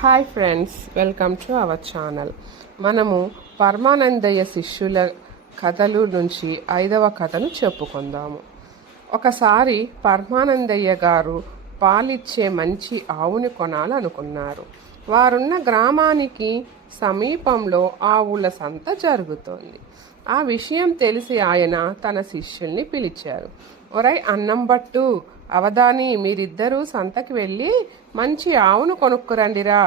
Hi friends, welcome to our channel. మనము పరమానందయ్య శిష్యుల కథలు నుంచి 5వ కథను చెప్పుకుందాము. ఒకసారి పరమానందయ్య గారు పాలిచ్చే మంచి ఆవుని కొనాలనుకున్నారు. వారున్న గ్రామానికి సమీపంలో ఆవుల సంత జరుగుతోంది. ఆ విషయం తెలిసి ఆయన తన శిష్యుల్ని పిలిచారు. ఒరై అన్నంబట్టు, అవధాని, మీరిద్దరూ సంతకి వెళ్ళి మంచి ఆవును కొనుక్కురండిరా.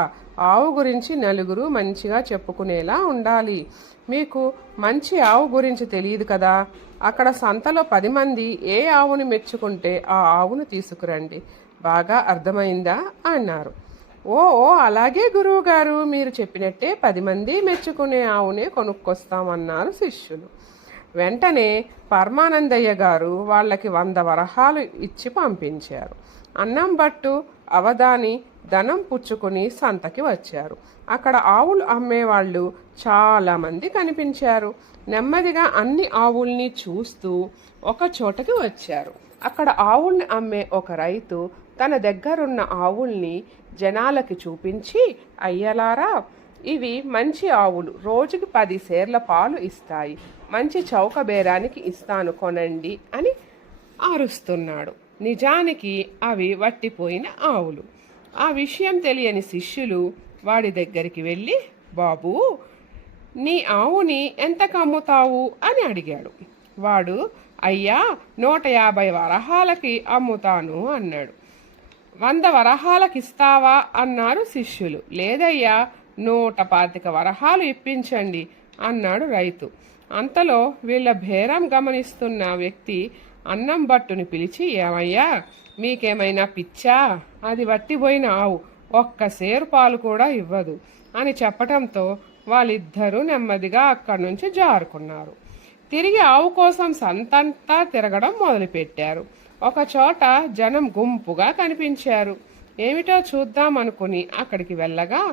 ఆవు గురించి నలుగురు మంచిగా చెప్పుకునేలా ఉండాలి. మీకు మంచి ఆవు గురించి తెలియదు కదా. అక్కడ సంతలో 10 మంది ఏ ఆవుని మెచ్చుకుంటే ఆ ఆవును తీసుకురండి. బాగా అర్థమైందా అన్నారు. ఓ అలాగే గురువు గారు, మీరు చెప్పినట్టే 10 మంది మెచ్చుకునే ఆవునే కొనుక్కొస్తామన్నారు శిష్యులు. వెంటనే పరమానందయ్య గారు వాళ్ళకి 100 వరహాలు ఇచ్చి పంపించారు. అన్నంబట్టు, అవధాని ధనం పుచ్చుకుని సంతకి వచ్చారు. అక్కడ ఆవులు అమ్మేవాళ్ళు చాలామంది కనిపించారు. నెమ్మదిగా అన్ని ఆవుల్ని చూస్తూ ఒక చోటకి వచ్చారు. అక్కడ ఆవుల్ని అమ్మే ఒక రైతు తన దగ్గరున్న ఆవుల్ని జనాలకి చూపించి, అయ్యలారా, ఇవి మంచి ఆవులు, రోజుకి 10 సేర్ల పాలు ఇస్తాయి. మంచి చౌక బేరానికి ఇస్తాను, కొనండి అని అరుస్తున్నాడు. నిజానికి అవి వట్టిపోయిన ఆవులు. ఆ విషయం తెలియని శిష్యులు వాడి దగ్గరికి వెళ్ళి, బాబూ, నీ ఆవుని ఎంతకు అమ్ముతావు అని అడిగాడు. వాడు, అయ్యా, 150 వరహాలకి అమ్ముతాను అన్నాడు. 100 వరహాలకి ఇస్తావా అన్నారు శిష్యులు. లేదయ్యా, 125 వరహాలు ఇప్పించండి అన్నాడు రైతు. అంతలో వీళ్ళ భేరం గమనిస్తున్న వ్యక్తి అన్నంబట్టుని పిలిచి, ఏమయ్యా, మీకేమైనా పిచ్చా? అది వట్టిపోయిన ఆవు, ఒక్క సేరు పాలు కూడా ఇవ్వదు అని చెప్పటంతో వాళ్ళిద్దరూ నెమ్మదిగా అక్కడి నుంచి జారుకున్నారు. తిరిగి ఆవు కోసం సంతంతా తిరగడం మొదలుపెట్టారు. ఒక చోట జనం గుంపుగా కనిపించారు. ఏమిటో చూద్దాం అనుకుని అక్కడికి వెళ్ళగా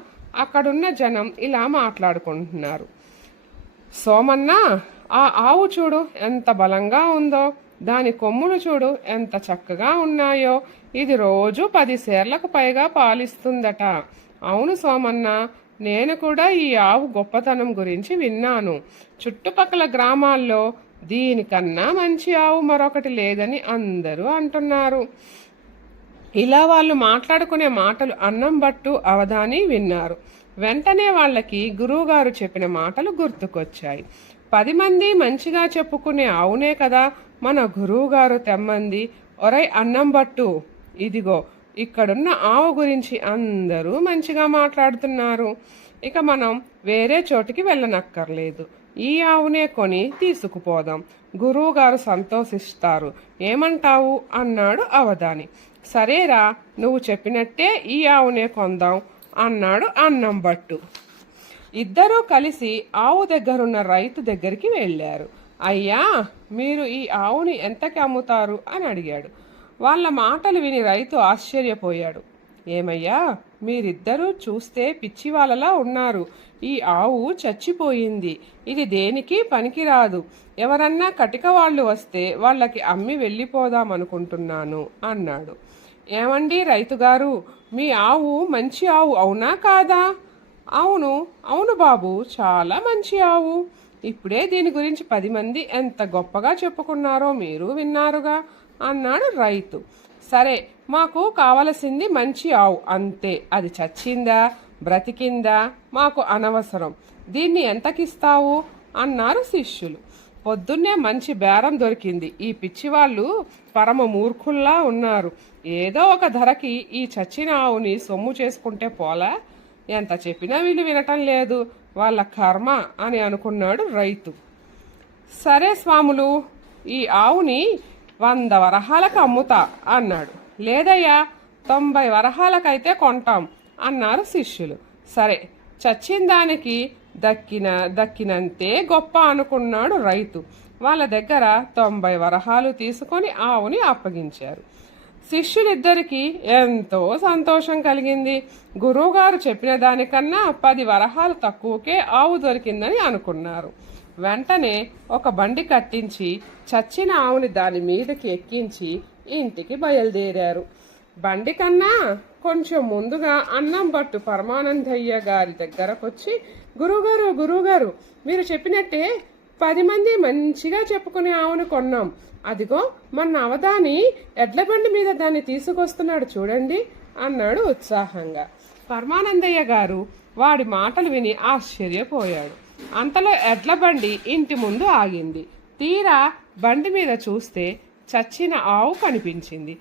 అక్కడున్న జనం ఇలా మాట్లాడుకుంటున్నారు. సోమన్న, ఆ ఆవు చూడు ఎంత బలంగా ఉందో, దాని కొమ్ములు చూడు ఎంత చక్కగా ఉన్నాయో, ఇది రోజు 10 సేర్లకు పైగా పాలిస్తుందట. అవును సోమన్న, నేను కూడా ఈ ఆవు గొప్పతనం గురించి విన్నాను. చుట్టుపక్కల గ్రామాల్లో దీనికన్నా మంచి ఆవు మరొకటి లేదని అందరూ అంటున్నారు. ఇలా వాళ్ళు మాట్లాడుకునే మాటలు అన్నంబట్టు, అవధాని విన్నారు. వెంటనే వాళ్ళకి గురువుగారు చెప్పిన మాటలు గుర్తుకొచ్చాయి. 10 మంది మంచిగా చెప్పుకునే ఆవునే కదా మన గురువుగారు తెమ్మంది. ఒరై అన్నంబట్టు, ఇదిగో ఇక్కడున్న ఆవు గురించి అందరూ మంచిగా మాట్లాడుతున్నారు. ఇక మనం వేరే చోటికి వెళ్ళనక్కర్లేదు. ఈ ఆవునే కొని తీసుకుపోదాం. గురువుగారు సంతోషిస్తారు. ఏమంటావు అన్నాడు అవధాని. సరేరా, నువ్వు చెప్పినట్టే ఈ ఆవునే కొందాం అన్నాడు అన్నంబట్టు. ఇద్దరూ కలిసి ఆవు దగ్గరున్న రైతు దగ్గరికి వెళ్ళారు. అయ్యా, మీరు ఈ ఆవుని ఎంతకి అమ్ముతారు అని అడిగాడు. వాళ్ళ మాటలు విని రైతు ఆశ్చర్యపోయాడు. ఏమయ్యా, మీరిద్దరూ చూస్తే పిచ్చి వాళ్ళలా ఉన్నారు. ఈ ఆవు చచ్చిపోయింది. ఇది దేనికి పనికిరాదు. ఎవరన్నా కటిక వాళ్ళు వస్తే వాళ్ళకి అమ్మి వెళ్ళిపోదామనుకుంటున్నాను అన్నాడు. ఏమండి రైతుగారు, మీ ఆవు మంచి ఆవు అవునా కాదా? అవును అవును బాబు, చాలా మంచి ఆవు. ఇప్పుడే దీని గురించి 10 మంది ఎంత గొప్పగా చెప్పుకున్నారో మీరు విన్నారుగా అన్నాడు రైతు. సరే, మాకు కావలసింది మంచి ఆవు అంతే. అది చచ్చిందా బ్రతికిందా మాకు అనవసరం. దీన్ని ఎంతకిస్తావు అన్నారు శిష్యులు. పొద్దున్నే మంచి బేరం దొరికింది. ఈ పిచ్చివాళ్ళు పరమ మూర్ఖుల్లా ఉన్నారు. ఏదో ఒక ధరకి ఈ చచ్చిన ఆవుని సొమ్ము చేసుకుంటే పోలా. ఎంత చెప్పినా వీళ్ళు వినటం లేదు. వాళ్ళ కర్మ అని అనుకున్నాడు రైతు. సరే స్వాములు, ఈ ఆవుని 100 వరహాలకు అమ్ముతా అన్నాడు. లేదయ్యా, 90 వరహాలకైతే కొంటాం అన్నారు శిష్యులు. సరే, చచ్చిన దానికి దక్కినంతే గొప్ప అనుకున్నాడు రైతు. వాళ్ళ దగ్గర 90 వరహాలు తీసుకొని ఆవుని అప్పగించారు. శిష్యులిద్దరికీ ఎంతో సంతోషం కలిగింది. గురువుగారు చెప్పిన దానికన్నా 10 వరహాలు తక్కువకే ఆవు దొరికిందని అనుకున్నారు. వెంటనే ఒక బండి కట్టించి చచ్చిన ఆవుని దాని మీదకి ఎక్కించి ఇంటికి బయలుదేరారు. బండి కన్నా కొంచెం ముందుగా అన్నం బట్టు పరమానందయ్య గారి దగ్గరకొచ్చి, గురువుగారు మీరు చెప్పినట్టే 10 మంది మంచిగా చెప్పుకునే ఆవును కొన్నాం. అదిగో మన అవధాని ఎడ్ల బండి మీద దాన్ని తీసుకొస్తున్నాడు చూడండి అన్నాడు ఉత్సాహంగా. పరమానందయ్య గారు వాడి మాటలు విని ఆశ్చర్యపోయాడు. అంతలో ఎడ్ల బండి ఇంటి ముందు ఆగింది. తీరా బండి మీద చూస్తే చచ్చిన ఆవు కనిపించింది.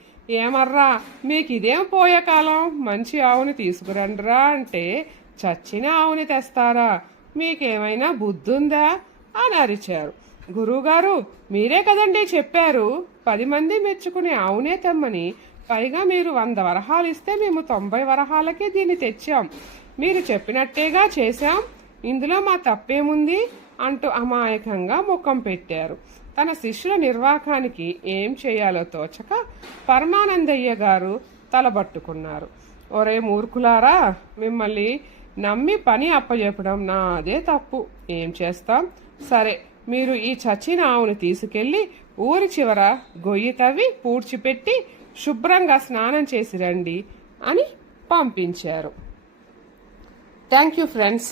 ఏమర్రా, మీకు ఇదేం పోయే కాలం, మంచి ఆవుని తీసుకురండ్రా అంటే చచ్చిన ఆవుని తెస్తారా, మీకేమైనా బుద్ధుందా అని అరిచారు. గురువుగారు, మీరే కదండి చెప్పారు 10 మంది మెచ్చుకునే ఆవునే తెమ్మని. పైగా మీరు 100 వరహాలు ఇస్తే మేము 90 వరహాలకే దీన్ని తెచ్చాం. మీరు చెప్పినట్టేగా చేశాం, ఇందులో మా తప్పేముంది అంటూ అమాయకంగా ముఖం పెట్టారు. తన శిష్యుల నిర్వాకానికి ఏం చేయాలో తోచక పరమానందయ్య గారు తలబట్టుకున్నారు. ఒరే మూర్ఖులారా, మిమ్మల్ని నమ్మి పని అప్పచెప్పడం నాదే తప్పు. ఏం చేస్తాం, సరే మీరు ఈ చచ్చిన ఆవును తీసుకెళ్లి ఊరి చివర గొయ్యి తవ్వి పూడ్చిపెట్టి శుభ్రంగా స్నానం చేసి రండి అని పంపించారు. Thank you friends.